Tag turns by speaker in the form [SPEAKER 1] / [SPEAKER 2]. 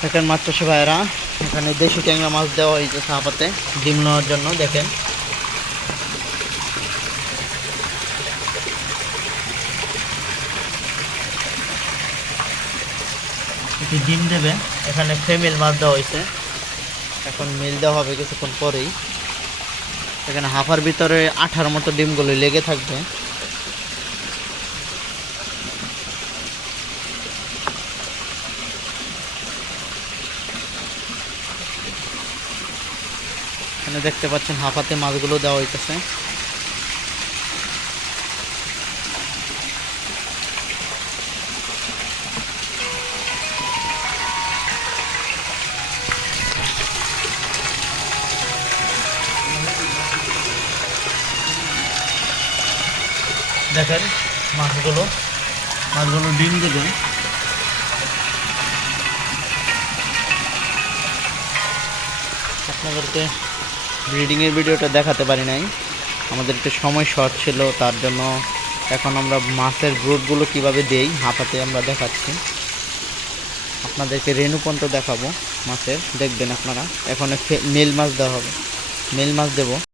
[SPEAKER 1] দেখেন মাছ চাষি ভাইয়েরা, এখানে দেশি ট্যাংরা মাছ দেওয়া হয়েছে সাহাপাতে ডিম নেওয়ার জন্য, দেখেন। এটি ডিম দেবে, এখানে ফেমেল মাছ দেওয়া হয়েছে। এখন মেল দেওয়া হবে কিছুক্ষণ পরেই। এখানে হাফার ভিতরে আঠার মতো ডিমগুলো লেগে থাকবে। এখানে দেখতে পাচ্ছেন হাফাতে মাছগুলো দেওয়া হইতেছে। দেখেন মাছগুলো মাছগুলো ডিম দেবে আপনাদেরকে ব্রিডিংয়ের ভিডিওটা দেখাতে পারি নাই। আমাদের একটু সময় শর্ট ছিল, তার জন্য এখন আমরা মাছের গ্রোথগুলো কীভাবে দেই, হাঁপাতে আমরা দেখাচ্ছি। আপনাদেরকে রেণুপন্ত দেখাবো মাছের, দেখবেন আপনারা। এখন মেল মাছ দেওয়া হবে। মেল মাছ দেবো।